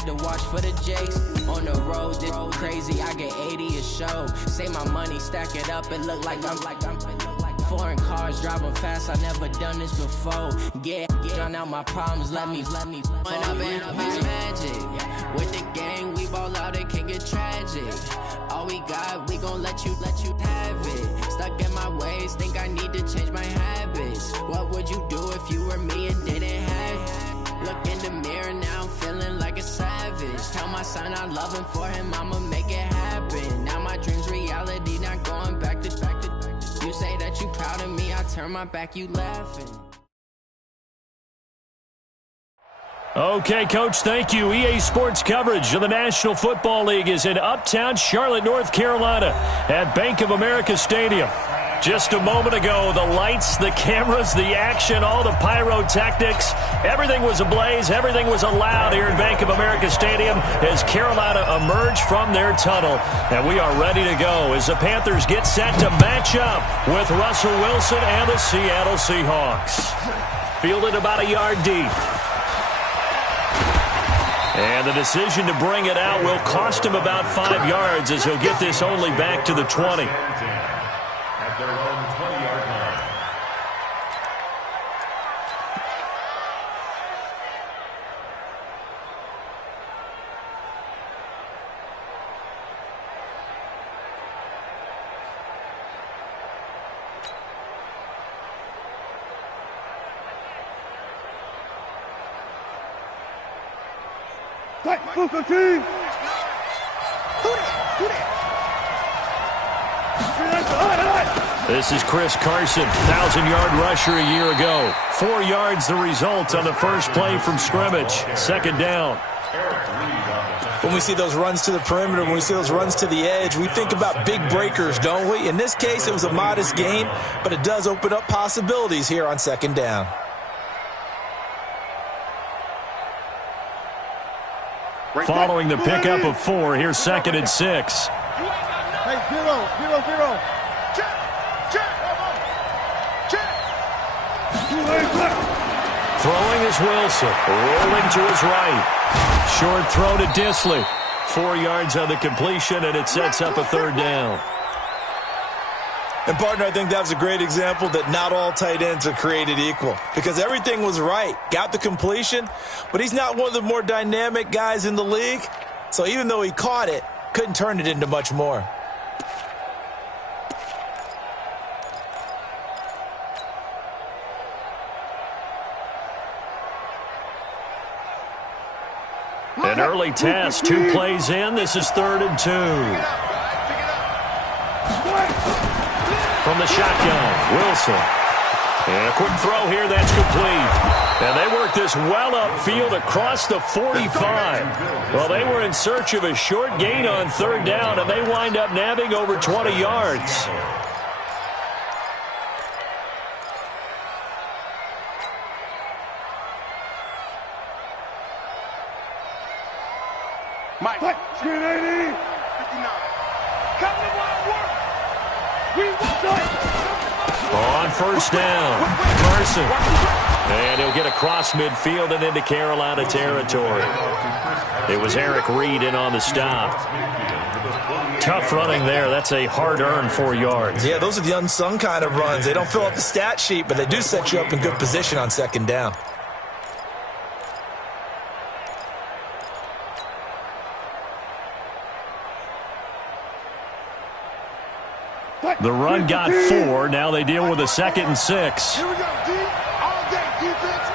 had to watch for the jakes. On the road, this crazy, I get 80 a show. Say my money, stack it up, it look like I'm foreign cars, driving fast, I never done this before. Drown out my problems, let me When up and up is magic. With the gang, we ball out, it can get tragic. All we got, we gon' let you have it. Stuck in my ways, think I need to change my habits. What would you do if you were me and didn't have it? Look in the mirror, now I'm feeling like a savage. Tell my son I love him, for him I'ma make it happen. Now my dream's reality, not going back to You say that you proud of me, I turn my back, you laughing. Okay, Coach, thank you. EA Sports coverage of the National Football League is in uptown Charlotte, North Carolina at Bank of America Stadium. Just a moment ago, the lights, the cameras, the action, all the pyrotechnics, everything was ablaze, everything was allowed here in Bank of America Stadium as Carolina emerged from their tunnel. And we are ready to go as the Panthers get set to match up with Russell Wilson and the Seattle Seahawks. Fielded about a yard deep. And the decision to bring it out will cost him about 5 yards as he'll get this only back to the 20. At their own 20-yard line. This is Chris Carson, 1,000-yard rusher a year ago. 4 yards the result on the first play from scrimmage. Second down. When we see those runs to the perimeter, when we see those runs to the edge, we think about big breakers, don't we? In this case, it was a modest gain, but it does open up possibilities here on second down. Following the pickup of 4, here's 2nd and 6. Hey, 0. Throwing is Wilson, rolling to his right. Short throw to Disley. 4 yards on the completion, and it sets up a third down. And, partner, I think that was a great example that not all tight ends are created equal because everything was right. Got the completion, but he's not one of the more dynamic guys in the league. So even though he caught it, couldn't turn it into much more. An early test, 2 plays in. This is 3rd and 2. From the shotgun, Wilson. And a quick throw here, that's complete. And they worked this well upfield across the 45. Well, they were in search of a short gain on 3rd down, and they wind up nabbing over 20 yards. Mike, screen 80. 59. Come to wild work. We on first down, Carson. And he'll get across midfield and into Carolina territory. It was Eric Reed in on the stop. Tough running there. That's a hard-earned 4 yards. Yeah, those are the unsung kind of runs. They don't fill up the stat sheet, but they do set you up in good position on second down. The run got 4. Now they deal with a 2nd and 6. Here we go, D. All day defense.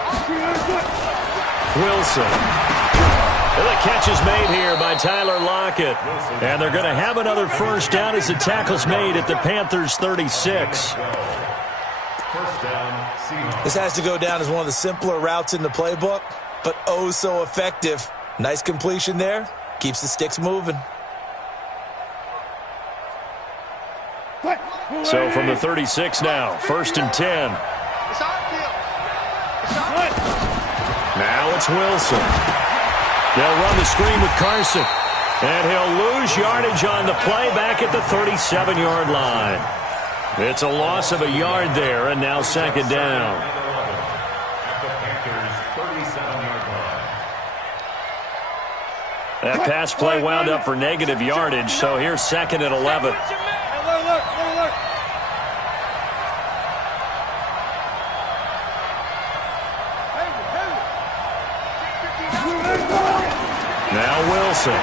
Wilson. And the catch is made here by Tyler Lockett. And they're going to have another first down as the tackle's made at the Panthers' 36. First down, Seahawks. This has to go down as one of the simpler routes in the playbook, but oh so effective. Nice completion there. Keeps the sticks moving. So from the 36 now, 1st and 10. Now it's Wilson. They'll run the screen with Carson. And he'll lose yardage on the play back at the 37-yard line. It's a loss of a yard there, and now 2nd down. At the Panthers' 37-yard line. That pass play wound up for negative yardage, so here's 2nd and 11. Now Wilson.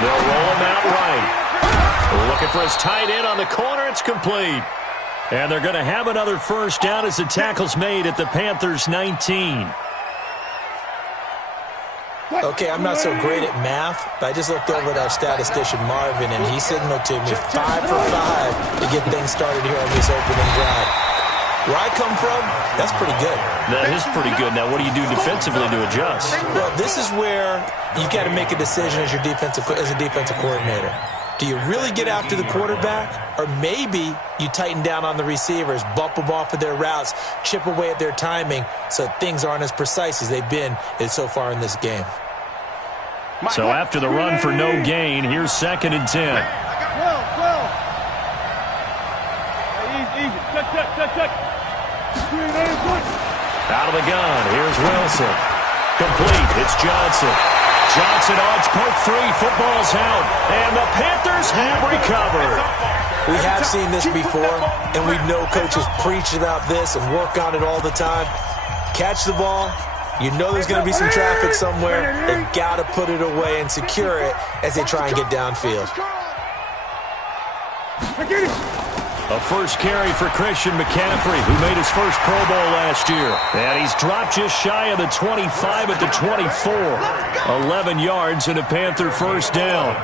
They'll roll him out right. Looking for his tight end on the corner. It's complete. And they're going to have another first down as the tackle's made at the Panthers' 19. Okay, I'm not so great at math, but I just looked over at our statistician, Marvin, and he signaled to me 5 for 5 to get things started here on this opening drive. Where I come from, that's pretty good. That is pretty good. Now, what do you do defensively to adjust? Well, this is where you got to make a decision as a defensive coordinator. Do you really get after the quarterback, or maybe you tighten down on the receivers, bump them off of their routes, chip away at their timing so things aren't as precise as they've been so far in this game? So after the run for no gain, here's 2nd and 10. Out of the gun, here's Wilson. Complete, it's Johnson. Johnson on part 3, football's out, and the Panthers have recovered. We have seen this before, and we know coaches preach about this and work on it all the time. Catch the ball. You know there's going to be some traffic somewhere. They've got to put it away and secure it as they try and get downfield. A first carry for Christian McCaffrey, who made his first Pro Bowl last year. And he's dropped just shy of the 25 at the 24. 11 yards and a Panther first down.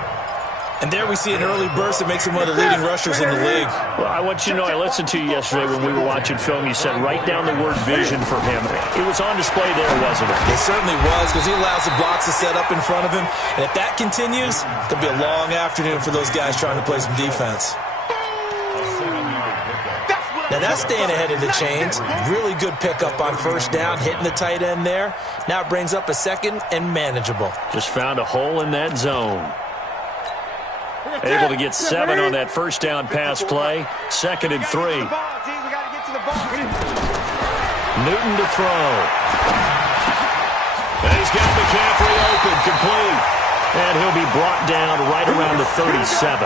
And there we see an early burst that makes him one of the leading rushers in the league. Well, I want you to know, I listened to you yesterday when we were watching film. You said write down the word vision for him. It was on display there, wasn't it? It certainly was, because he allows the blocks to set up in front of him. And if that continues, it'll be a long afternoon for those guys trying to play some defense. Now that's staying ahead of the chains. Really good pickup on first down, hitting the tight end there. Now it brings up a 2nd and manageable. Just found a hole in that zone. Able to get 7 on that first down pass play. 2nd and 3. Newton to throw. And he's got McCaffrey open, complete. And he'll be brought down right around the 37.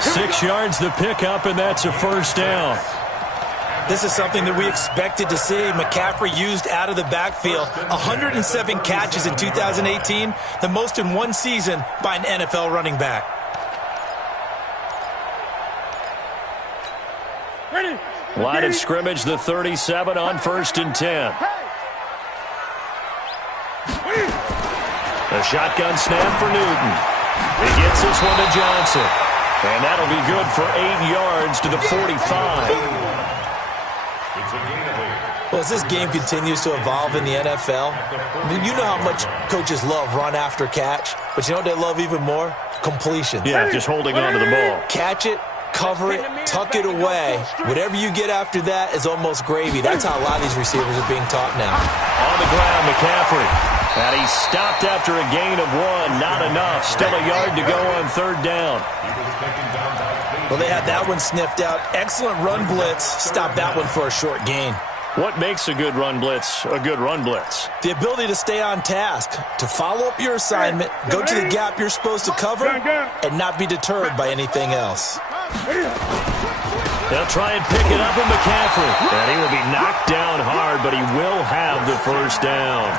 6 yards the pickup, and that's a first down. This is something that we expected to see. McCaffrey used out of the backfield. 107 catches in 2018, the most in one season by an NFL running back. Line of scrimmage, the 37 on 1st and 10. A shotgun snap for Newton. He gets this one to Johnson. And that'll be good for 8 yards to the 45. Well, as this game continues to evolve in the NFL, you know how much coaches love run after catch, but you know what they love even more? Completions. Yeah, just holding on to the ball. Catch it, cover it, tuck it away. Whatever you get after that is almost gravy. That's how a lot of these receivers are being taught now. On the ground, McCaffrey. And he stopped after a gain of 1. Not enough. Still a yard to go on 3rd down. Well, they had that one sniffed out. Excellent run blitz. Stopped that one for a short gain. What makes a good run blitz a good run blitz? The ability to stay on task, to follow up your assignment, go to the gap you're supposed to cover, and not be deterred by anything else. They'll try and pick it up with McCaffrey. And he will be knocked down hard, but he will have the first down.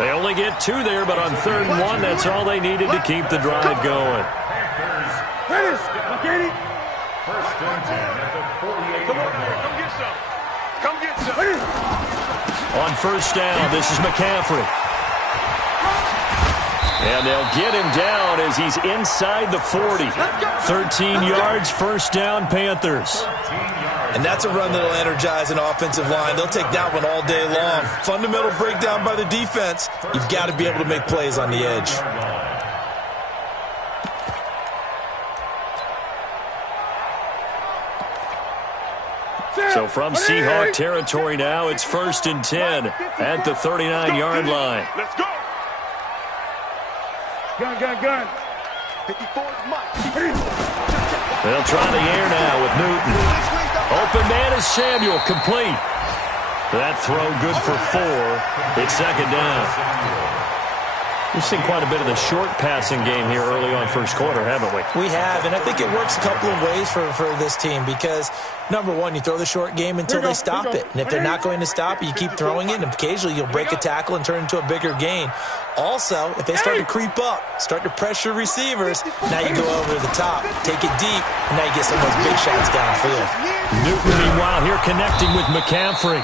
They only get 2 there, but on 3rd and 1, that's all they needed to keep the drive going. First and 10 at the 48-yard line. Come get some. Come get some. On first down, this is McCaffrey. And they'll get him down as he's inside the 40. 13 yards, first down, Panthers. And that's a run that'll energize an offensive line. They'll take that one all day long. Fundamental breakdown by the defense. You've got to be able to make plays on the edge. So from Seahawk territory now, it's 1st and 10 at the 39-yard line. Let's go. Gun. 54's Mike. They'll try the air now with Newton. Open man is Samuel, complete. That throw good for 4. It's 2nd down. We've seen quite a bit of the short passing game here early on first quarter, haven't we? We have, and I think it works a couple of ways for this team because, number one, you throw the short game until they stop it. And if they're not going to stop it, you keep throwing it, and occasionally you'll break a tackle and turn it into a bigger gain. Also, if they start to creep up, start to pressure receivers, now you go over the top, take it deep, and now you get some of those big shots downfield. Newton, meanwhile, here connecting with McCaffrey.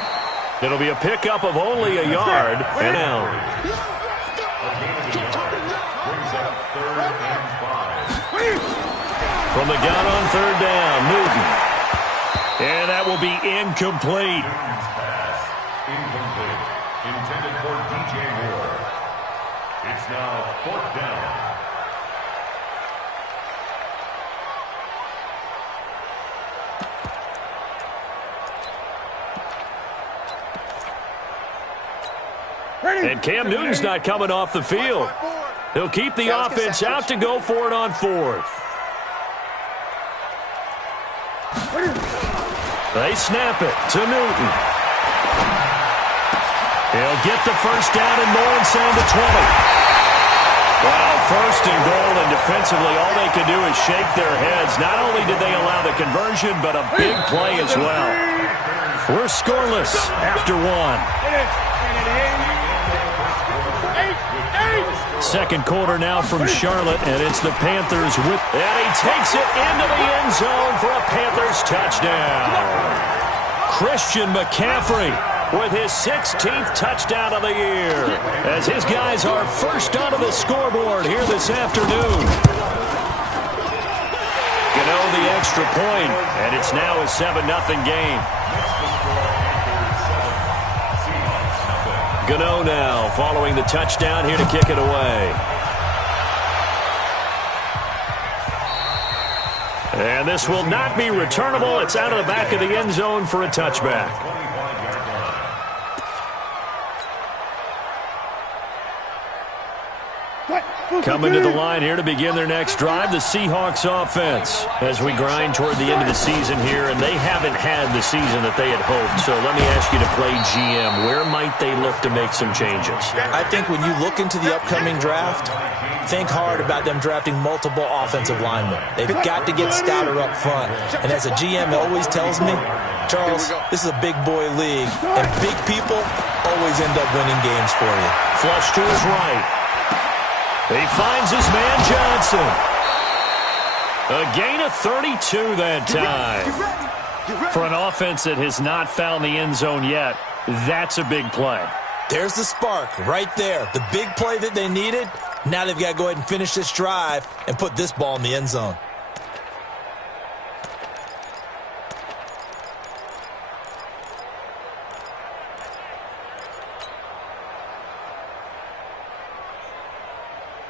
It'll be a pickup of only a yard and out. From the gun on third down, Newton. And that will be incomplete. Pass incomplete. Intended for DJ Moore. It's now fourth down. And Cam Newton's not coming off the field. He'll keep the offense out to go for it on fourth. They snap it to Newton. He'll get the first down and more inside the 20. Well, first and goal, and defensively all they can do is shake their heads. Not only did they allow the conversion, but a big play as well. We're scoreless after one. Second quarter now from Charlotte, and it's the Panthers with... And he takes it into the end zone for a Panthers touchdown. Christian McCaffrey with his 16th touchdown of the year, as his guys are first onto the scoreboard here this afternoon. Gano the extra point, and it's now a 7-0 game. Gano now following the touchdown here to kick it away. And this will not be returnable. It's out of the back of the end zone for a touchback. Coming to the line here to begin their next drive, the Seahawks offense. As we grind toward the end of the season here, and they haven't had the season that they had hoped. So let me ask you to play GM. Where might they look to make some changes? I think when you look into the upcoming draft, think hard about them drafting multiple offensive linemen. They've got to get stouter up front. And as a GM always tells me, Charles, this is a big boy league, and big people always end up winning games for you. Flush to his right. He finds his man Johnson. A gain of 32 that time. For an offense that has not found the end zone yet, that's a big play. There's the spark right there. The big play that they needed. Now they've got to go ahead and finish this drive and put this ball in the end zone.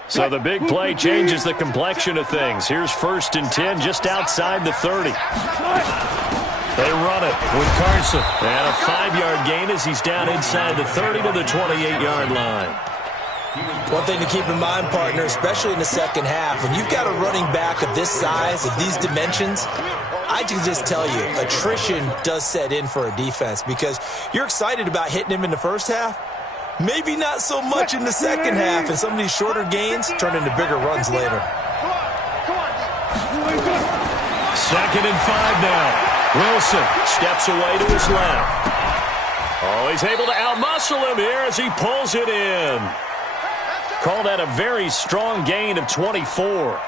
So the big play changes the complexion of things. Here's 1st and 10 just outside the 30. They run it with Carson. And a 5-yard gain as he's down inside the 30 to the 28-yard line. One thing to keep in mind, partner, especially in the second half, when you've got a running back of this size, of these dimensions, I can just tell you, attrition does set in for a defense because you're excited about hitting him in the first half. Maybe not so much in the second half, and some of these shorter gains turn into bigger runs later. 2nd and 5 now. Wilson steps away to his left. Oh, he's able to outmuscle him here as he pulls it in. Call that a very strong gain of 24.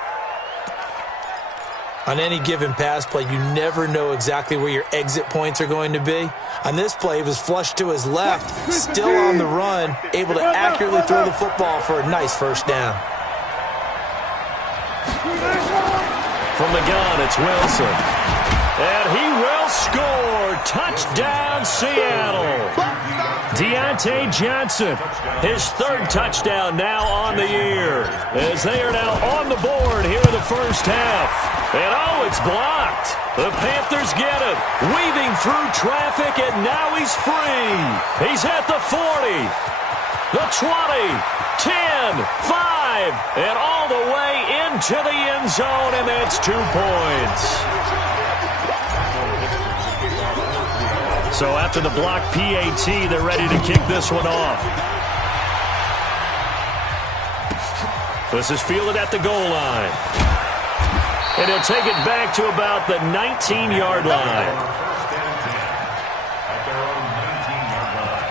On any given pass play, you never know exactly where your exit points are going to be. On this play, he was flushed to his left, still on the run, able to accurately throw the football for a nice first down. From the gun, it's Wilson. And he will score. Touchdown, Seattle. Deontay Johnson, his 3rd touchdown now on the year, as they are now on the board here in the first half. And oh, it's blocked. The Panthers get it. Weaving through traffic, and now he's free. He's at the 40, the 20, 10, 5, and all the way into the end zone, and that's 2 points. So after the block PAT, they're ready to kick this one off. This is fielded at the goal line. And he'll take it back to about the 19-yard line. First and 10 at their own 19-yard line.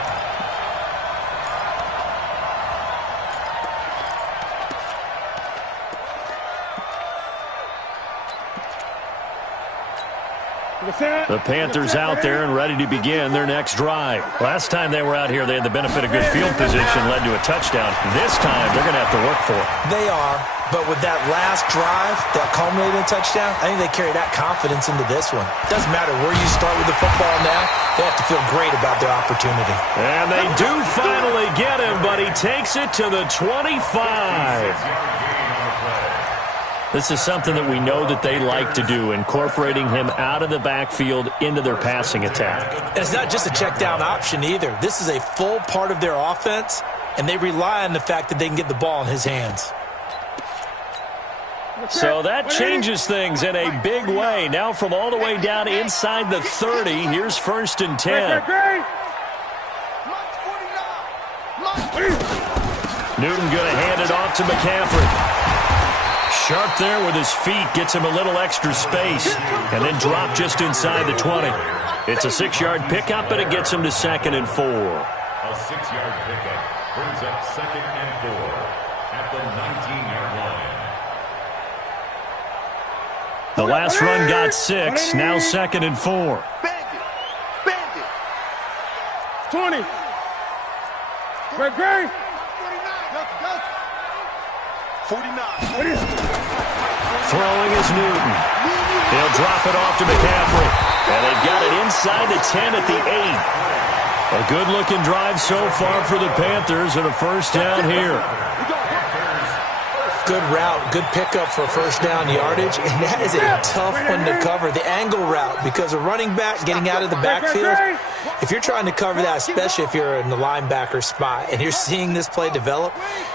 The Panthers out there and ready to begin their next drive. Last time they were out here, they had the benefit of good field position, led to a touchdown. This time, they're going to have to work for it. They are, but with that last drive that culminated in a touchdown, I think they carry that confidence into this one. Doesn't matter where you start with the football now, they have to feel great about their opportunity. And they do finally get him, but he takes it to the 25. This is something that we know that they like to do, incorporating him out of the backfield into their passing attack. And it's not just a check down option either. This is a full part of their offense, and they rely on the fact that they can get the ball in his hands. So that changes things in a big way. Now from all the way down inside the 30, here's 1st and 10. Newton going to hand it off to McCaffrey. Sharp there with his feet, gets him a little extra space, and then drop just inside the 20. It's a 6-yard pickup, and it gets him to 2nd and 4. A 6-yard pickup brings up 2nd and 4 at the 19-yard line. The last run got 6, now 2nd and 4. Bandit. 20. Great. 49. Throwing is Newton. He'll drop it off to McCaffrey. And they've got it inside the 10 at the 8. A good-looking drive so far for the Panthers and a first down here. Good route, good pickup for first down yardage, and that is a tough one to cover, the angle route, because a running back getting out of the backfield, if you're trying to cover that, especially if you're in the linebacker spot and you're seeing this play develop,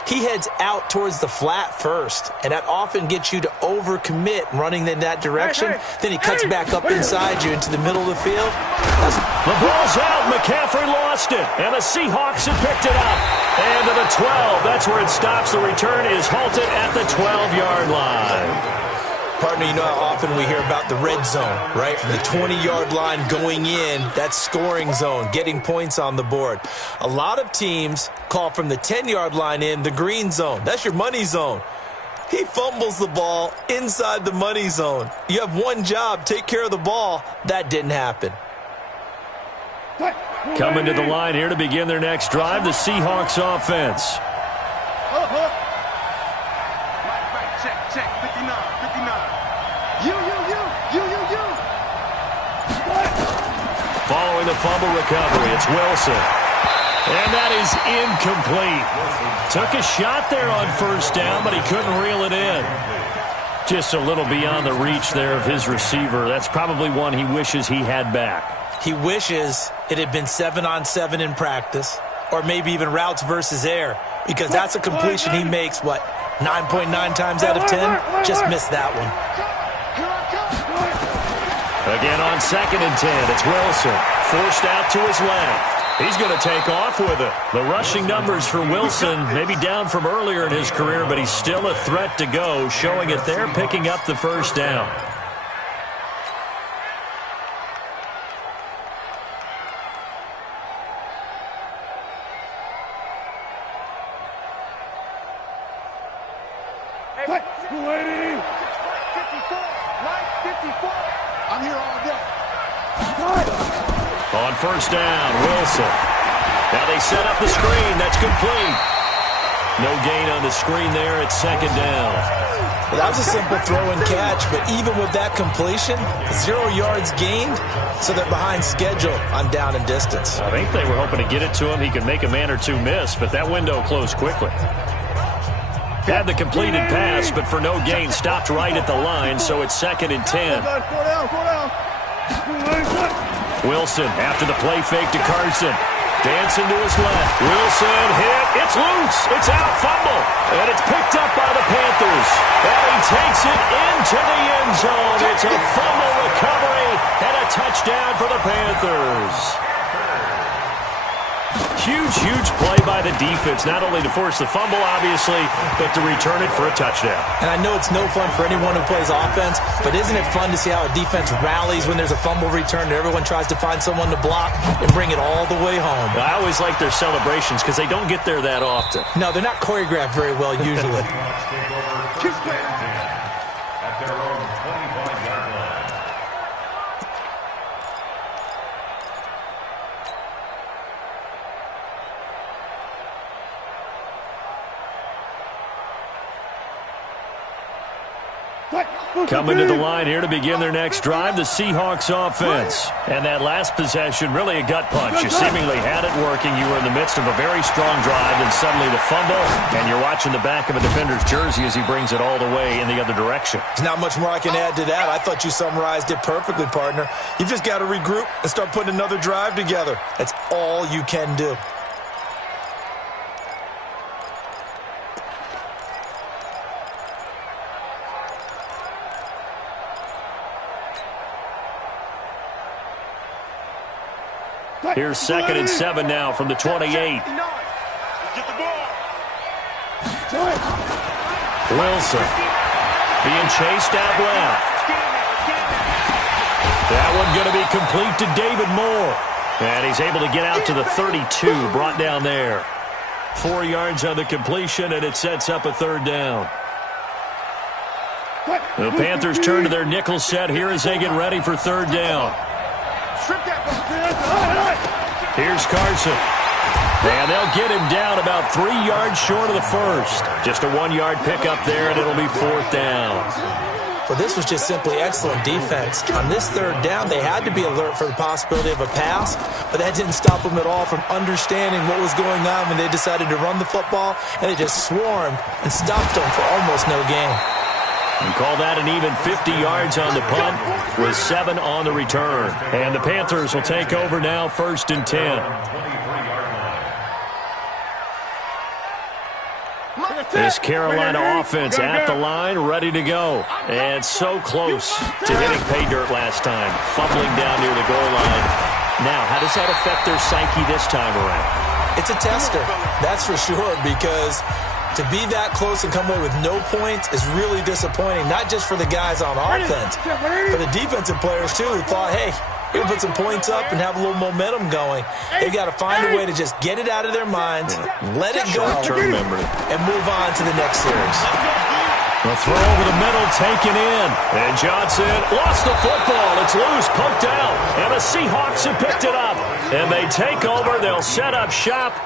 he heads out towards the flat first, and that often gets you to overcommit running in that direction. Then he cuts back up inside you into the middle of the field. The ball's out. McCaffrey lost it, and the Seahawks have picked it up. And to the 12, that's where it stops. The return is halted at the 12-yard line. Partner, you know how often we hear about the red zone, right? From the 20-yard line going in, that's scoring zone, getting points on the board. A lot of teams call from the 10-yard line in the green zone. That's your money zone. He fumbles the ball inside the money zone. You have one job, take care of the ball. That didn't happen. Coming to the line here to begin their next drive, the Seahawks offense. Check. 59. You. Following the fumble recovery, it's Wilson. And that is incomplete. Took a shot there on first down, but he couldn't reel it in. Just a little beyond the reach there of his receiver. That's probably one he wishes he had back. He wishes it had been 7-on-7 in practice, or maybe even routes versus air, because that's a completion he makes, 9.9 times out of 10? Just missed that one. Again on 2nd and 10, it's Wilson. Forced out to his left. He's going to take off with it. The rushing numbers for Wilson, maybe down from earlier in his career, but he's still a threat to go, showing it there, picking up the first down. I'm here all day. On first down, Wilson. Now they set up the screen. That's complete. No gain on the screen there. It's 2nd down. Well, that was a simple throw and catch, but even with that completion, 0 yards gained, so they're behind schedule on down and distance. I think they were hoping to get it to him. He could make a man or two miss, but that window closed quickly. Had the completed pass, but for no gain, stopped right at the line, so it's 2nd and 10. Wilson after the play fake to Carson. Dancing to his left. Wilson hit. It's loose. It's out. Fumble. And it's picked up by the Panthers. And he takes it into the end zone. It's a fumble recovery and a touchdown for the Panthers. Huge play by the defense, not only to force the fumble, obviously, but to return it for a touchdown. And I know it's no fun for anyone who plays offense, but isn't it fun to see how a defense rallies when there's a fumble return and everyone tries to find someone to block and bring it all the way home? I always like their celebrations because they don't get there that often. No, they're not choreographed very well usually. At their own 25-yard line. Coming to the line here to begin their next drive, the Seahawks offense. And that last possession, really a gut punch. You seemingly had it working. You were in the midst of a very strong drive, and suddenly the fumble, and you're watching the back of a defender's jersey as he brings it all the way in the other direction. There's not much more I can add to that. I thought you summarized it perfectly, partner. You've just got to regroup and start putting another drive together. That's all you can do. Here's 2nd and 7 now from the 28. Get the ball. Wilson being chased out left. That one going to be complete to David Moore. And he's able to get out to the 32, brought down there. 4 yards on the completion, and it sets up a 3rd down. The Panthers turn to their nickel set here as they get ready for 3rd down. Here's Carson. And they'll get him down about 3 yards short of the first. Just a 1-yard pickup there, and it'll be 4th down. Well, this was just simply excellent defense. On this 3rd down, they had to be alert for the possibility of a pass, but that didn't stop them at all from understanding what was going on when they decided to run the football, and they just swarmed and stopped them for almost no gain. And call that an even 50 yards on the punt with 7 on the return. And the Panthers will take over now, 1st and 10. This Carolina offense at the line, ready to go. And so close to hitting pay dirt last time, fumbling down near the goal line. Now, how does that affect their psyche this time around? It's a tester, that's for sure, because to be that close and come away with no points is really disappointing, not just for the guys on offense, but the defensive players, too, who thought, hey, we're going to put some points up and have a little momentum going. They've got to find a way to just get it out of their minds, let it go, and move on to the next series. The throw over the middle taken in. And Johnson lost the football. It's loose, poked out. And the Seahawks have picked it up. And they take over. They'll set up shop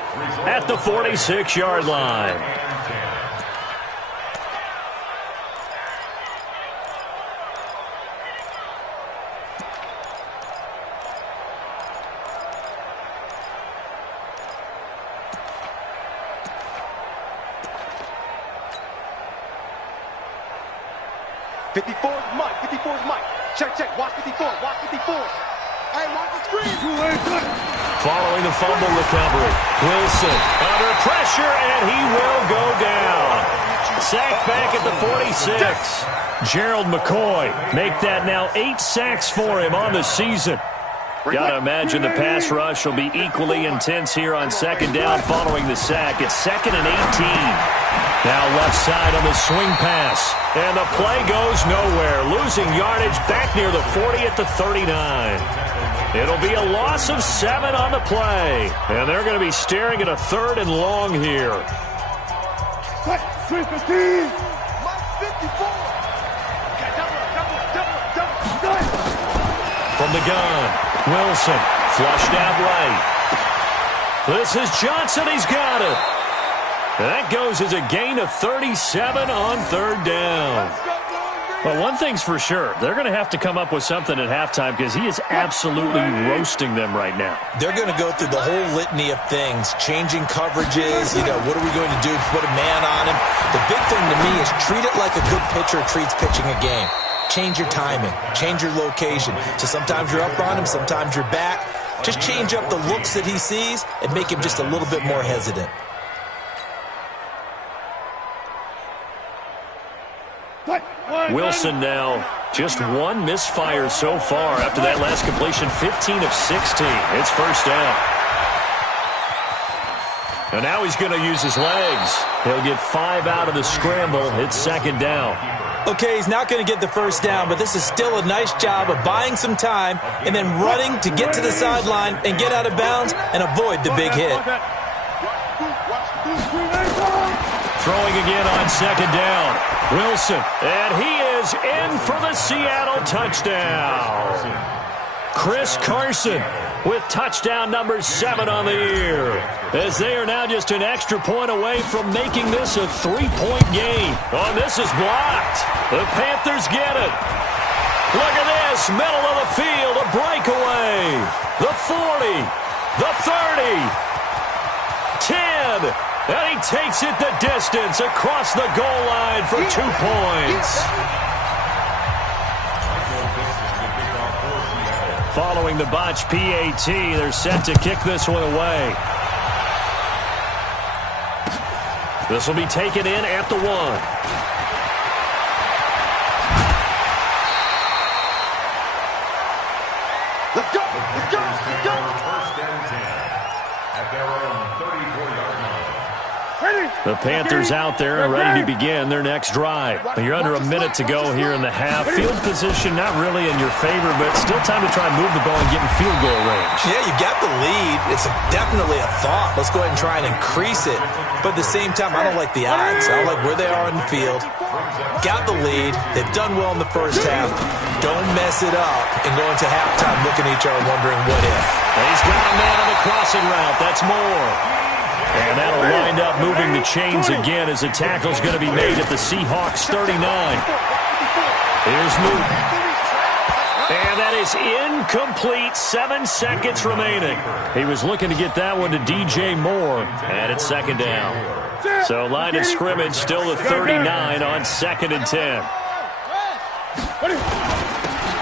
at the 46-yard line. Check. Watch 54. Hey, watch the screen. Following the fumble recovery, Wilson under pressure, and he will go down. Sacked back at the 46. Gerald McCoy make that now 8 sacks for him on the season. Got to imagine the pass rush will be equally intense here on 2nd down following the sack. It's 2nd and 18. Now left side on the swing pass. And the play goes nowhere. Losing yardage back near the 40 at the 39. It'll be a loss of 7 on the play. And they're going to be staring at a 3rd and long here. From the gun, Wilson flushed out right. This is Johnson. He's got it. And that goes as a gain of 37 on 3rd down. Well, one thing's for sure. They're going to have to come up with something at halftime because he is absolutely roasting them right now. They're going to go through the whole litany of things, changing coverages, what are we going to do to put a man on him? The big thing to me is treat it like a good pitcher treats pitching a game. Change your timing, change your location. So sometimes you're up on him, sometimes you're back. Just change up the looks that he sees and make him just a little bit more hesitant. Wilson now just 1 misfire so far after that last completion, 15 of 16. It's 1st down. And now he's going to use his legs. He'll get 5 out of the scramble. It's second down. Okay, he's not going to get the first down, but this is still a nice job of buying some time and then running to get to the sideline and get out of bounds and avoid the big hit. Throwing again on second down. Wilson, and he is in for the Seattle touchdown. Chris Carson with touchdown number 7 on the year, as they are now just an extra point away from making this a 3-point game. Oh, this is blocked. The Panthers get it. Look at this, middle of the field, a breakaway. The 40, the 30, 10, and he takes it the distance across the goal line for 2 points. Following the botch PAT, they're set to kick this one away. This will be taken in at the 1. Let's go! Let's go! Let's go! First and 10 at their own 34-yard line. The Panthers out there and ready to begin their next drive. You're under a minute to go here in the half. Field position not really in your favor, but still time to try and move the ball and get in field goal range. Yeah, you got the lead. It's definitely a thought. Let's go ahead and try and increase it. But at the same time, I don't like the odds. I don't like where they are in the field. Got the lead. They've done well in the first half. Don't mess it up and go into halftime looking at each other wondering what if. And he's got a man on the crossing route. That's more. And that'll wind up moving the chains again as the tackle's going to be made at the Seahawks 39. Here's Newton. And that is incomplete. 7 seconds remaining. He was looking to get that one to DJ Moore. And it's second down. So line of scrimmage still the 39 on second and 10.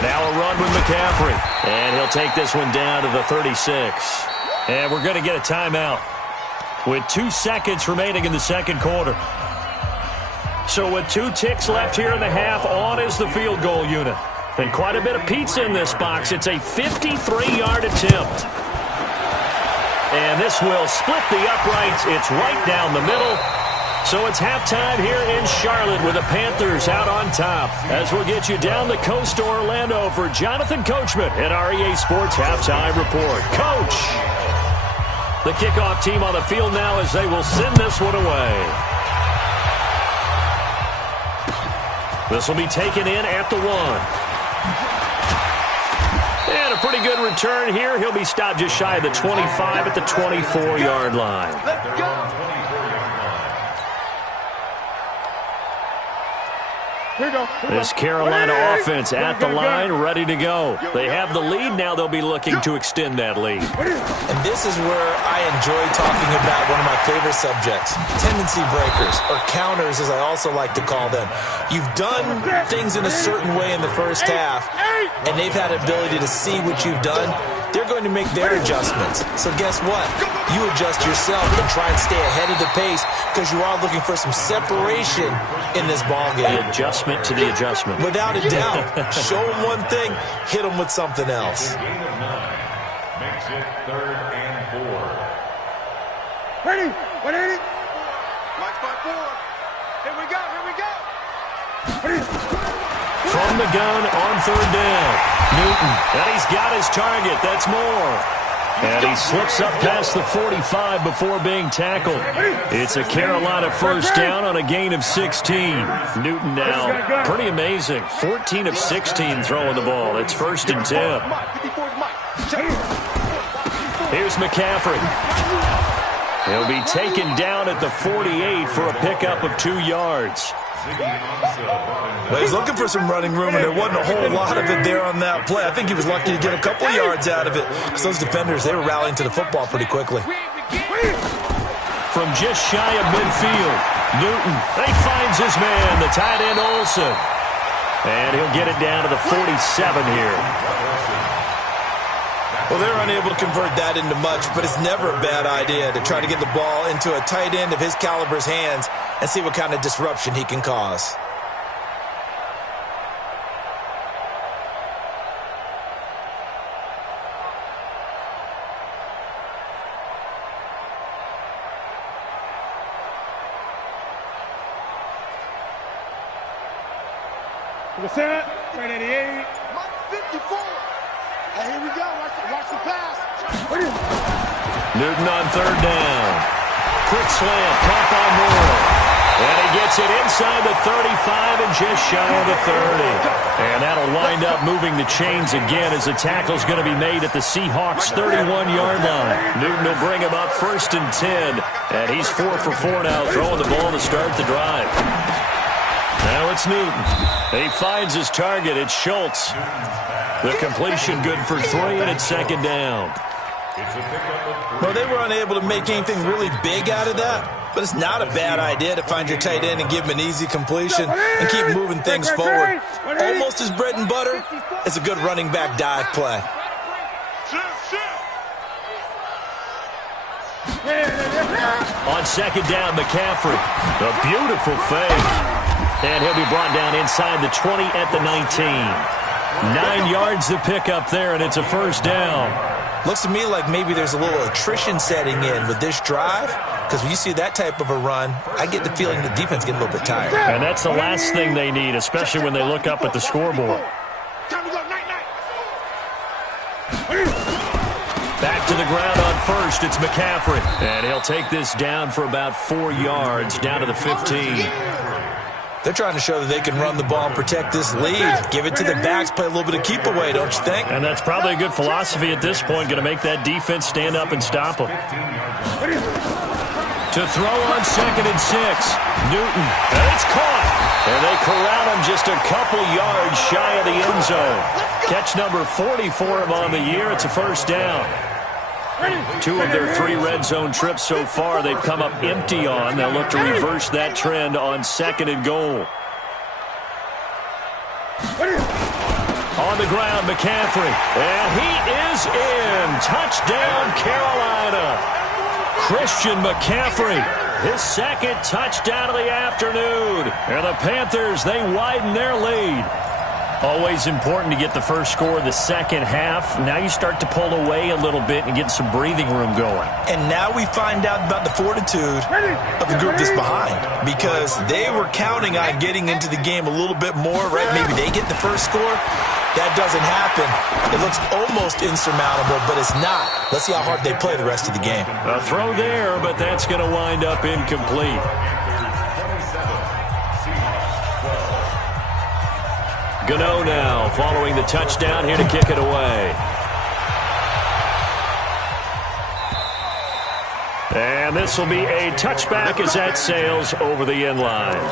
Now a run with McCaffrey. And he'll take this one down to the 36. And we're going to get a timeout with 2 seconds remaining in the second quarter. So with 2 ticks left here in the half, on is the field goal unit. And quite a bit of pizza in this box. It's a 53-yard attempt. And this will split the uprights. It's right down the middle. So it's halftime here in Charlotte with the Panthers out on top. As we'll get you down the coast to Orlando for Jonathan Coachman at our EA Sports Halftime Report. Coach! The kickoff team on the field now as they will send this one away. This will be taken in at the 1. And a pretty good return here. He'll be stopped just shy of the 25 at the 24-yard line. Let's go! This Carolina offense at the line, ready to go. They have the lead. Now they'll be looking to extend that lead. And this is where I enjoy talking about one of my favorite subjects, tendency breakers, or counters as I also like to call them. You've done things in a certain way in the first half, and they've had ability to see what you've done. They're going to make their adjustments. So guess what? You adjust yourself and try and stay ahead of the pace because you are looking for some separation in this ball game. The adjustment to the adjustment. Without a doubt. Show them one thing, hit them with something else. Gain of 9 makes it 3rd and 4. Ready? 180. Mike 5-4. Here we go. Here we go. From the gun on 3rd down. Newton. And he's got his target. That's Moore. And he slips up past the 45 before being tackled. It's a Carolina first down on a gain of 16. Newton now, pretty amazing. 14 of 16 throwing the ball. It's 1st and 10. Here's McCaffrey. He'll be taken down at the 48 for a pickup of 2 yards. Well, he's looking for some running room, and there wasn't a whole lot of it there on that play. I think he was lucky to get a couple of yards out of it. Because those defenders, they were rallying to the football pretty quickly. From just shy of midfield, Newton, he finds his man, the tight end Olsen. And he'll get it down to the 47 here. Well, they're unable to convert that into much, but it's never a bad idea to try to get the ball into a tight end of his caliber's hands and see what kind of disruption he can cause. To the center. Straight 88. 54. Hey, here we go. Watch the pass. Newton on third down. Quick slant. Caught by Moore. And he gets it inside the 35 and just shy of the 30. And that'll wind up moving the chains again as the tackle's going to be made at the Seahawks' 31-yard line. Newton will bring him up 1st and 10. And he's 4 for 4 now, throwing the ball to start the drive. Now it's Newton. He finds his target. It's Schultz. The completion good for 3, and it's 2nd down. Well, they were unable to make anything really big out of that, but it's not a bad idea to find your tight end and give him an easy completion and keep moving things forward. Almost as bread and butter as a good running back dive play. On 2nd down, McCaffrey. A beautiful fake. And he'll be brought down inside the 20 at the 19. 9 yards to pick up there, and it's a 1st down. Looks to me like maybe there's a little attrition setting in with this drive, because when you see that type of a run, I get the feeling the defense getting a little bit tired. And that's the last thing they need, especially when they look up at the scoreboard. Back to the ground on 1st, it's McCaffrey. And he'll take this down for about 4 yards, down to the 15. They're trying to show that they can run the ball and protect this lead. Give it to the backs, play a little bit of keep away, don't you think? And that's probably a good philosophy at this point, going to make that defense stand up and stop them. To throw on 2nd and 6, Newton. And it's caught. And they corral him just a couple yards shy of the end zone. Catch number 40 for him on the year. It's a 1st down. 2 of their 3 red zone trips so far they've come up empty on. They'll look to reverse that trend on 2nd and goal. On the ground, McCaffrey. And he is in. Touchdown, Carolina. Christian McCaffrey, his 2nd touchdown of the afternoon. And the Panthers, they widen their lead. Always important to get the first score of the second half. Now you start to pull away a little bit and get some breathing room going. And now we find out about the fortitude of the group that's behind, because they were counting on getting into the game a little bit more, right? Maybe they get the first score. That doesn't happen. It looks almost insurmountable, but it's not. Let's see how hard they play the rest of the game. A throw there, but that's going to wind up incomplete. Gano now following the touchdown here to kick it away. And this will be a touchback as that sails over the end line.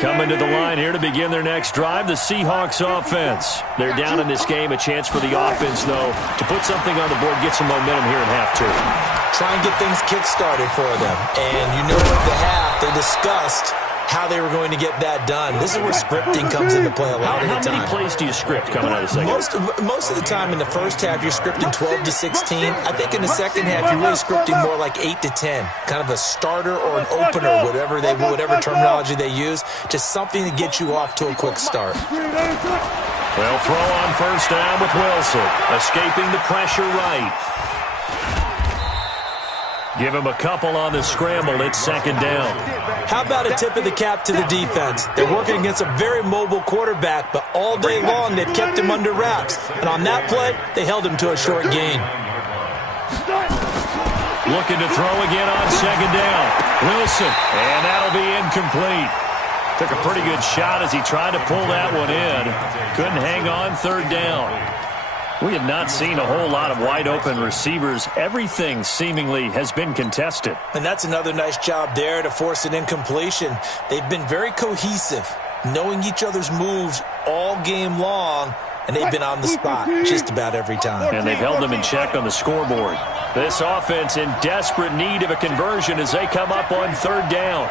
Coming to the line here to begin their next drive, the Seahawks offense. They're down in this game. A chance for the offense, though, to put something on the board, get some momentum here in half 2. Try and get things kick-started for them. And you know at the half, they discussed how they were going to get that done. This is where scripting comes into play a lot of the time. How many plays do you script coming out of the second? Most of the time in the first half, you're scripting 12 to 16. I think in the second half, you're really scripting more like 8 to 10. Kind of a starter or an opener, whatever terminology they use. Just something to get you off to a quick start. They'll throw on 1st down with Wilson. Escaping the pressure right. Give him a couple on the scramble. It's 2nd down. How about a tip of the cap to the defense? They're working against a very mobile quarterback, but all day long they've kept him under wraps. And on that play, they held him to a short gain. Looking to throw again on 2nd down. Wilson, and that'll be incomplete. Took a pretty good shot as he tried to pull that one in. Couldn't hang on 3rd down. We have not seen a whole lot of wide-open receivers. Everything seemingly has been contested. And that's another nice job there to force an incompletion. They've been very cohesive, knowing each other's moves all game long, and they've been on the spot just about every time. And they've held them in check on the scoreboard. This offense in desperate need of a conversion as they come up on 3rd down.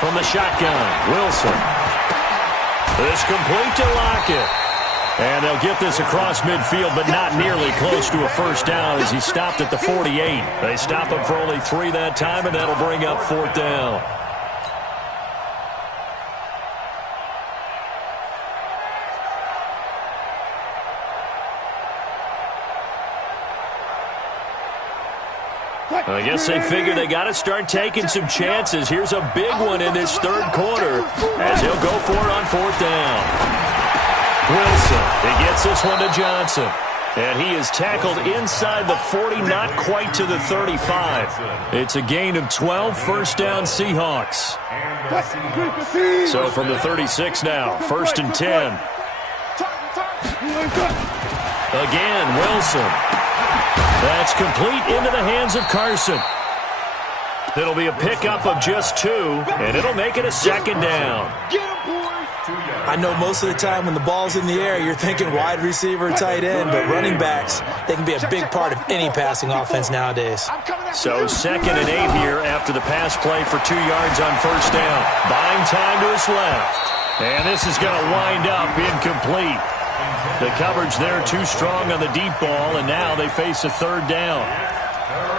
From the shotgun, Wilson. This complete to Lockett. And they'll get this across midfield, but not nearly close to a first down as he stopped at the 48. They stop him for only 3 that time, and that'll bring up 4th down. I guess they figure they got to start taking some chances. Here's a big one in this 3rd quarter as he'll go for it on 4th down. Wilson, he gets this one to Johnson. And he is tackled inside the 40, not quite to the 35. It's a gain of 12, first down Seahawks. So from the 36 now, 1st and 10. Again, Wilson. That's complete into the hands of Carson. It'll be a pickup of just 2, and it'll make it a 2nd down. I know most of the time when the ball's in the air, you're thinking wide receiver, tight end, but running backs, they can be a big part of any passing offense nowadays. So 2nd and 8 here after the pass play for 2 yards on 1st down. Buying time to his left. And this is going to wind up incomplete. The coverage there too strong on the deep ball, and now they face a 3rd down.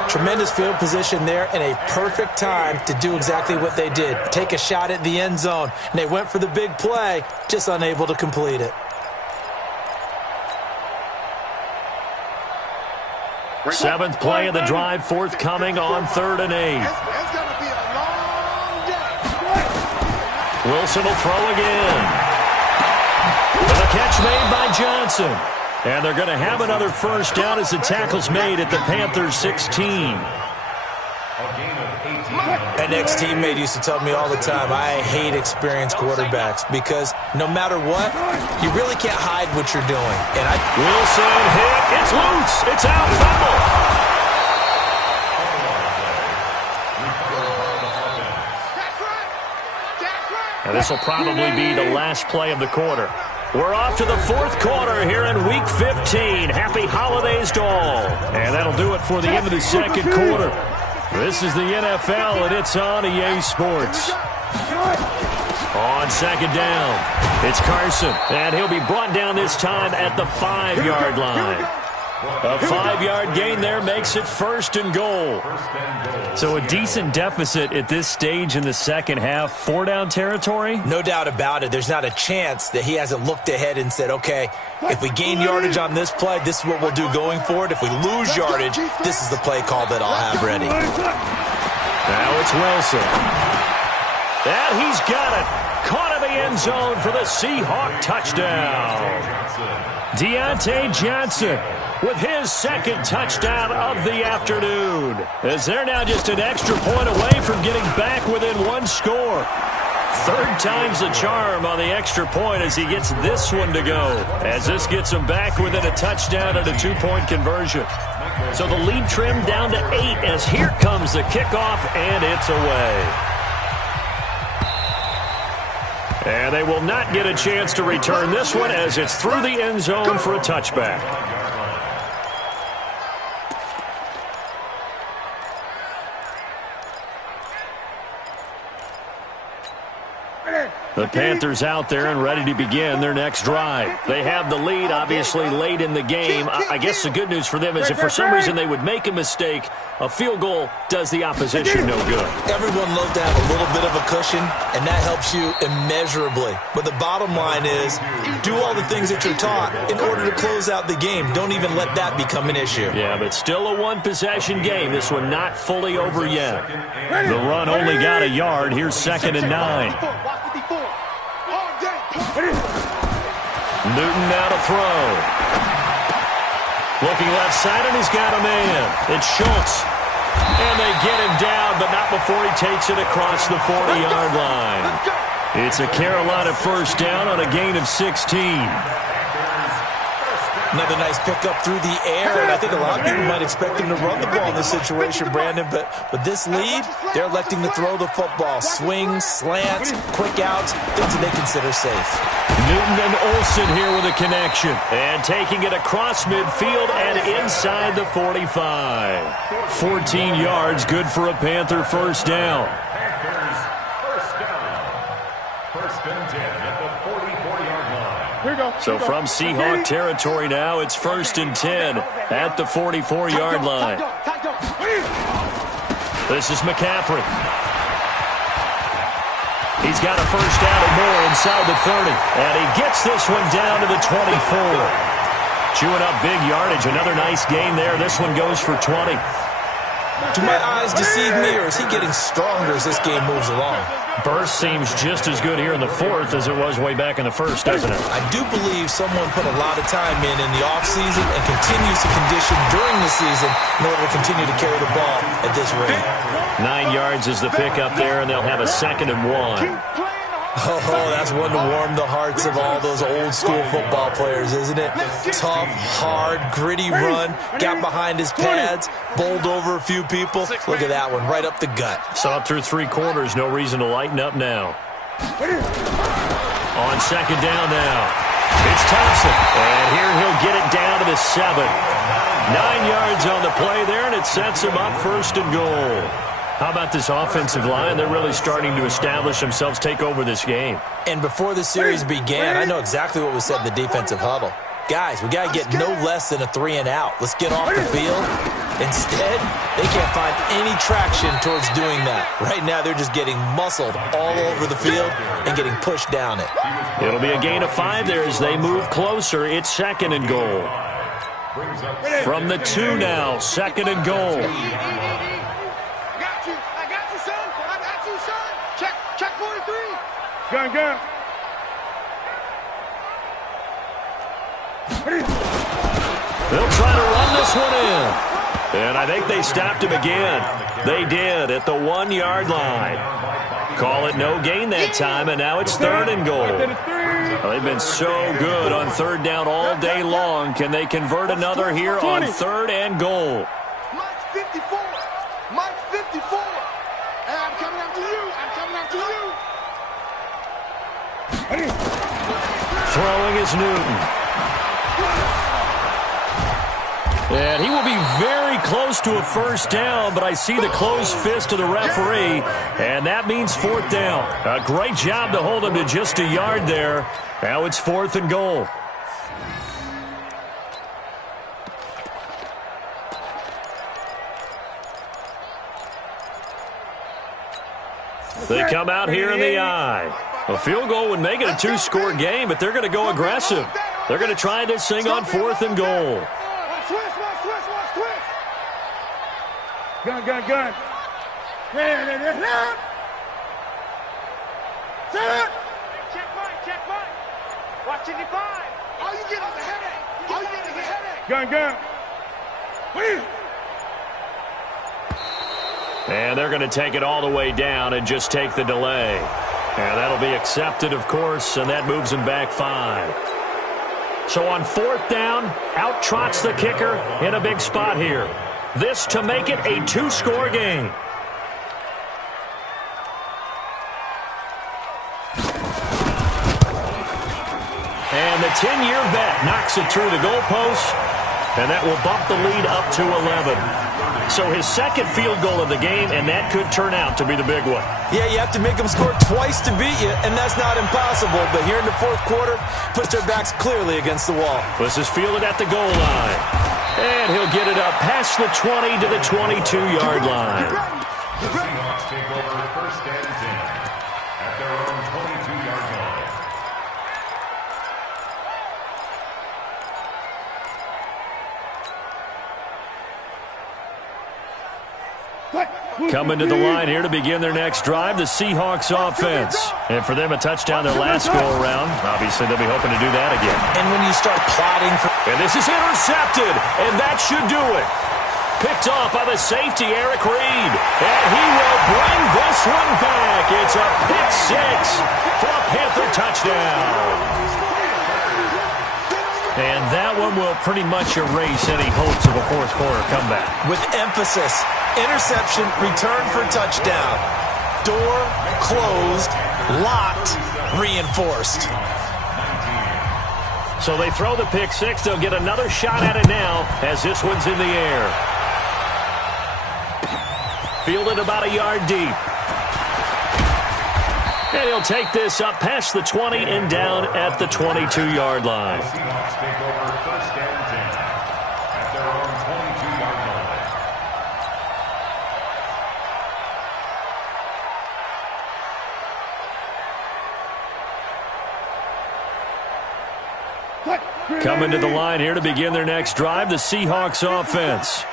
Tremendous field position there and a perfect time to do exactly what they did. Take a shot at the end zone, and they went for the big play, just unable to complete it. 7th play of the drive forthcoming on 3rd and 8. Wilson will throw again. And a catch made by Johnson. And they're going to have another first down as the tackle's made at the Panthers 16. An ex-teammate used to tell me all the time, I hate experienced quarterbacks because no matter what, you really can't hide what you're doing. And Wilson hit. It's loose. It's out. Fumble. And this will probably be the last play of the quarter. We're off to the 4th quarter here in Week 15. Happy holidays to all. And that'll do it for the end of the 2nd quarter. This is the NFL, and it's on EA Sports. On 2nd down, it's Carson. And he'll be brought down this time at the 5-yard line. A 5-yard gain there makes it 1st and goal. So a decent deficit at this stage in the second half. 4-down territory? No doubt about it. There's not a chance that he hasn't looked ahead and said, okay, if we gain yardage on this play, this is what we'll do going forward. If we lose yardage, this is the play call that I'll have ready. Now it's Wilson. And he's got it. Caught in the end zone for the Seahawk touchdown. Deontay Johnson with his 2nd touchdown of the afternoon. As they're now just an extra point away from getting back within 1 score. 3rd time's the charm on the extra point as he gets this one to go. As this gets him back within a touchdown and a 2-point conversion. So the lead trimmed down to 8 as here comes the kickoff, and it's away. And they will not get a chance to return this one as it's through the end zone for a touchback. The Panthers out there and ready to begin their next drive. They have the lead, obviously, late in the game. I guess the good news for them is if for some reason they would make a mistake, a field goal does the opposition no good. Everyone loves to have a little bit of a cushion, and that helps you immeasurably. But the bottom line is, do all the things that you're taught in order to close out the game. Don't even let that become an issue. Yeah, but still a one-possession game. This one not fully over yet. The run only got a yard. Here's 2nd and 9. Newton now to throw. Looking left side, and he's got a man. It's Schultz. And they get him down, but not before he takes it across the 40-yard line. It's a Carolina first down on a gain of 16. Another nice pickup through the air, and I think a lot of people might expect him to run the ball in this situation, Brandon, but with this lead, they're electing to throw the football. Swings, slants, quick outs, things that they consider safe. Newton and Olsen here with a connection, and taking it across midfield and inside the 45. 14 yards, good for a Panther first down. Panthers first down. 1st and 10 at the 44-yard line. So from Seahawk territory now, it's 1st and 10 at the 44-yard line. This is McCaffrey. He's got a first down and more inside the 30. And he gets this one down to the 24. Chewing up big yardage. Another nice gain there. This one goes for 20. Do my eyes deceive me, or is he getting stronger as this game moves along? Burst seems just as good here in the 4th as it was way back in the 1st, doesn't it? I do believe someone put a lot of time in the offseason and continues to condition during the season in order to continue to carry the ball at this rate. 9 yards is the pickup there, and they'll have a 2nd and 1. Oh, that's one to warm the hearts of all those old-school football players, isn't it? Tough, hard, gritty run, got behind his pads, bowled over a few people. Look at that one, right up the gut. Saw through 3 quarters, no reason to lighten up now. On 2nd down now, it's Thompson, and here he'll get it down to the 7. 9 yards on the play there, and it sets him up 1st and goal. How about this offensive line? They're really starting to establish themselves, take over this game. And before the series began, I know exactly what was said in the defensive huddle. Guys, we got to get no less than a 3-and-out. Let's get off the field. Instead, they can't find any traction towards doing that. Right now, they're just getting muscled all over the field and getting pushed down it. It'll be a gain of 5 there as they move closer. It's 2nd and goal. From the 2 now, 2nd and goal. Gun. They'll try to run this one in. And I think they stopped him again. They did at the 1-yard line. Call it no gain that time, and now it's 3rd and goal. Well, they've been so good on 3rd down all day long. Can they convert another here on 3rd and goal? Mike's 54. Mike's 54. And I'm coming after you. Throwing is Newton. And he will be very close to a 1st down, but I see the closed fist of the referee, and that means 4th down. A great job to hold him to just a yard there. Now it's 4th and goal. They come out here in the eye. A field goal would make it a 2-score game, but they're going to go aggressive. They're going to try this thing on 4th and goal. Twist. Gun. Check Mike. Watching the 5. All you get is a headache. Gun. And they're going to take it all the way down and just take the delay. And that'll be accepted, of course, and that moves him back 5. So on 4th down, out trots the kicker in a big spot here. This to make it a 2-score game. And the 10-year vet knocks it through the goalpost, and that will bump the lead up to 11. So his 2nd field goal of the game, and that could turn out to be the big one. Yeah, you have to make them score twice to beat you, and that's not impossible. But here in the 4th quarter, puts their backs clearly against the wall. This is fielded at the goal line. And he'll get it up past the 20 to the 22-yard line. The Seahawks take over 1st and 10 at their own 22-yard line. Coming to the line here to begin their next drive, the Seahawks offense. And for them, a touchdown their last go-around. Obviously, they'll be hoping to do that again. And when you start plotting for... And this is intercepted, and that should do it. Picked off by the safety, Eric Reed. And he will bring this one back. It's a pick 6 for a Panther touchdown. And that one will pretty much erase any hopes of a 4th quarter comeback. With emphasis, interception, return for touchdown. Door closed, locked, reinforced. So they throw the pick 6. They'll get another shot at it now as this one's in the air. Fielded about a yard deep. And he'll take this up past the 20 and down at the 22-yard line. The Seahawks take over first and 10 at their own 22-yard line. Coming to the line here to begin their next drive, the Seahawks offense.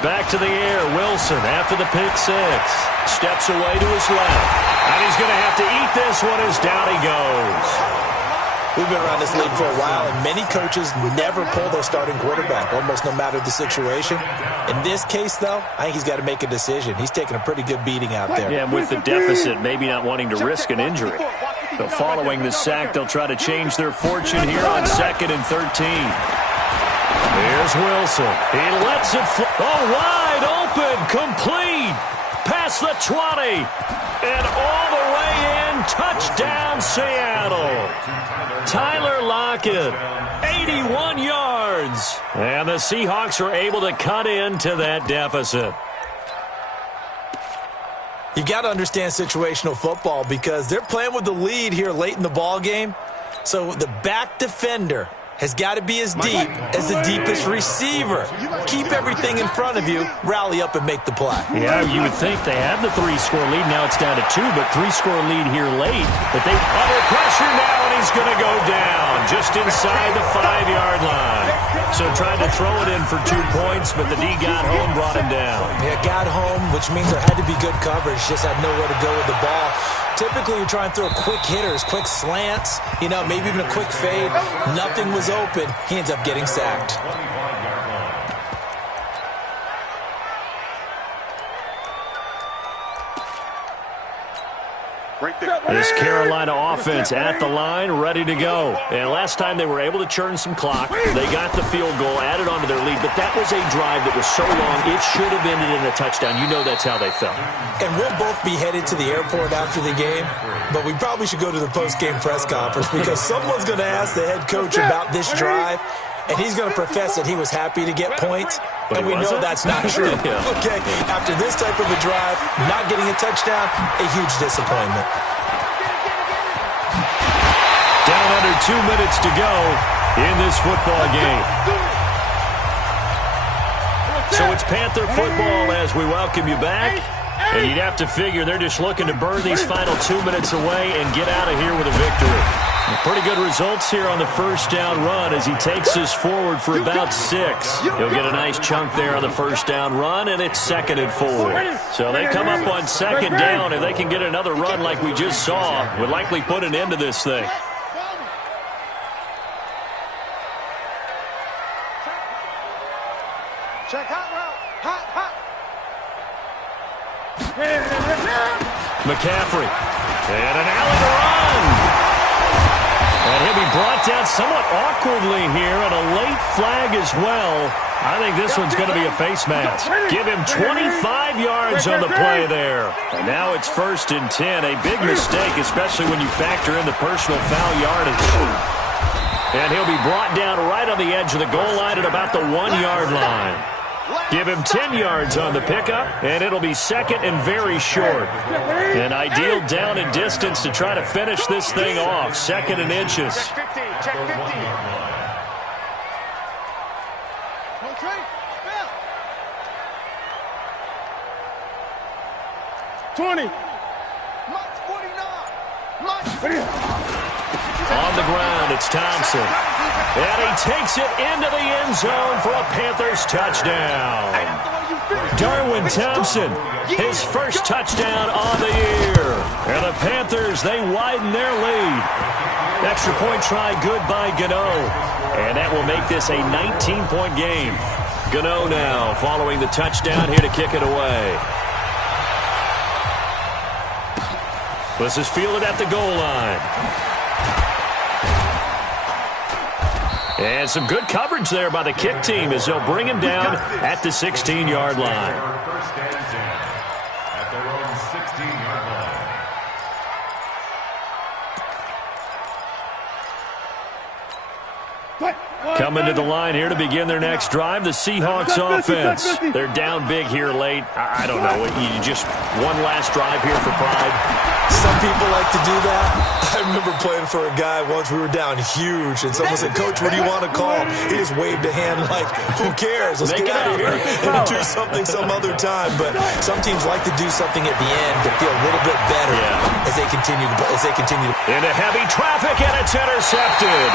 Back to the air, Wilson after the pick six. Steps away to his left. And he's going to have to eat this one as down he goes. We've been around this league for a while, and many coaches never pull their starting quarterback, almost no matter the situation. In this case, though, I think he's got to make a decision. He's taking a pretty good beating out there. Yeah, and with the deficit, maybe not wanting to risk an injury. So following the sack, they'll try to change their fortune here on 2nd and 13. Here's Wilson. He lets it fly. Oh, wide open, complete. Past the 20. And all the way in. Touchdown, Seattle. Tyler Lockett, 81 yards. And the Seahawks are able to cut into that deficit. You got to understand situational football because they're playing with the lead here late in the ball game. So the back defender has got to be as deep as the deepest receiver. Keep everything in front of you, rally up and make the play. Yeah, you would think they have the 3-score lead. Now it's down to 2, but 3-score lead here late. But they under pressure now, and he's going to go down just inside the 5-yard line. So tried to throw it in for 2 points, but the D got home, brought him down. Yeah, got home, which means there had to be good coverage. Just had nowhere to go with the ball. Typically, you're trying to throw quick hitters, quick slants, maybe even a quick fade. Nothing was open. He ends up getting sacked. This Carolina offense at the line, ready to go. And last time they were able to churn some clock. They got the field goal, added on to their lead. But that was a drive that was so long, it should have ended in a touchdown. You know that's how they felt. And we'll both be headed to the airport after the game. But we probably should go to the post-game press conference because someone's going to ask the head coach about this drive. And he's going to profess that he was happy to get points. But and we know that's not true. Yeah. Okay, after this type of a drive, not getting a touchdown, a huge disappointment. Down under 2 minutes to go in this football game. So it's Panther football as we welcome you back. And you'd have to figure they're just looking to burn these final 2 minutes away and get out of here with a victory. Pretty good results here on the first down run as he takes us forward for about 6. He'll get a nice chunk there on the first down run, and it's 2nd and 4. So they come up on 2nd down. If they can get another run like we just saw, would likely put an end to this thing. Check hot route. Hot. McCaffrey. And an alley to run. And he'll be brought down somewhat awkwardly here, and a late flag as well. I think this one's going to be a face mask. Give him 25 yards on the play there. And now it's 1st and 10. A big mistake, especially when you factor in the personal foul yardage. And he'll be brought down right on the edge of the goal line at about the 1-yard line. Give him 10 yards on the pickup, and it'll be 2nd and very short. An ideal down and distance to try to finish this thing off. 2nd and inches. Check 15. 20. March 49. On the ground, it's Thompson. And he takes it into the end zone for a Panthers touchdown. Darwin Thompson, his first touchdown on the year. And the Panthers, they widen their lead. Extra point try good by Gano. And that will make this a 19-point game. Gano now following the touchdown here to kick it away. This is fielded at the goal line. And some good coverage there by the kick team as they'll bring him down at the 16-yard line. First and 10 at their own 16-yard line. Coming to the line here to begin their next drive, the Seahawks offense. They're down big here late. I don't know. You just one last drive here for pride. Some people like to do that. I remember playing for a guy once. We were down huge, and someone said, "Coach, what do you want to call?" He just waved a hand like, "Who cares? Let's get out of here and do something some other time." But some teams like to do something at the end to feel a little bit better as they continue to. Into heavy traffic, and it's intercepted.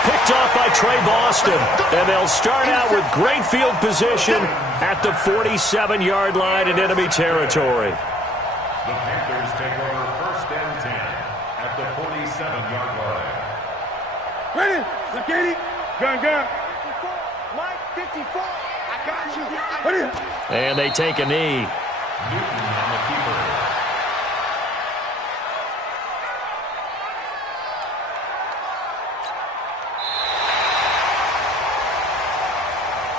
Picked off by Trey Boston. And they'll start out with great field position at the 47-yard line in enemy territory. The Panthers take over first and 10 at the 47-yard line. Ready? Security. Gun. Mike, 54. I got you. Ready? And they take a knee. Newton on the keeper.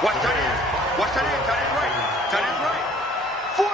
Watch that in. Watch that in. Tight end right. Tight end right. 4.